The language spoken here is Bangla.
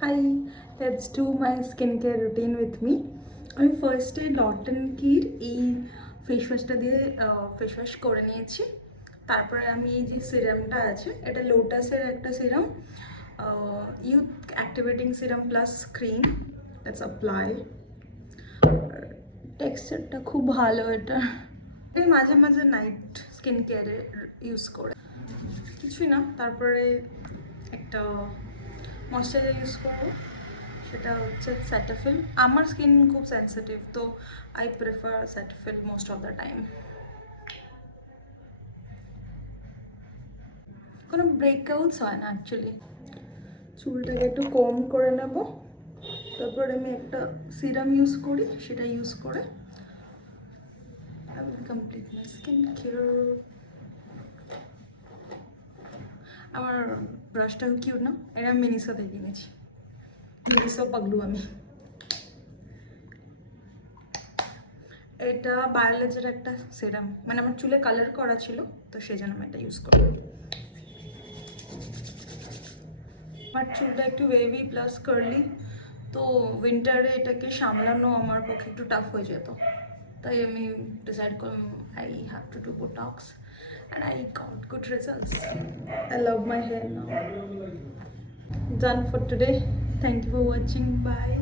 Hi, let's do my skincare routine with me. আমি ফার্স্টে ডট অ্যান্ড কির এই ফেস ওয়াশটা দিয়ে ফেস ওয়াশ করে নিয়েছি। তারপরে আমি এই যে সিরামটা আছে, এটা লোটাসের একটা serum, youth activating serum plus cream. Let's apply. টেক্সচারটা খুব ভালো এটা। এই মাঝে মাঝে নাইট স্কিন কেয়ারে ইউজ করে কিছুই না। তারপরে একটা ময়শ্চারাইজার ইউজ করবো, সেটা হচ্ছে স্যাটাফিল। আমার স্কিন খুব সেন্সিটিভ, তো I prefer Cetaphil most of the time. কোনো ব্রেকআউটস হয় না অ্যাকচুয়ালি। চুলটাকে একটু কম করে নেব, তারপরে আমি একটা সিরাম ইউজ করি, সেটা ইউজ করে I will complete my skincare. আমার ব্রাশটাও কিউট না, এটা আমি মিনিসো থেকে কিনেছি। মিনিসো পাগলু আমি। এটা বায়োলজির একটা সিরাম, মানে আমার চুলে কালার করা ছিল, তো সেই জন্য আমি এটা ইউজ করি। আমার চুলটা একটু ওয়েভি প্লাস কার্লি, তো উইন্টারে এটাকে সামলানো আমার পক্ষে একটু টাফ হয়ে যেত, তাই আমি ডিসাইড করলাম I have to do botox and I got good results. I love my hair now. Done for today. Thank you for watching. Bye.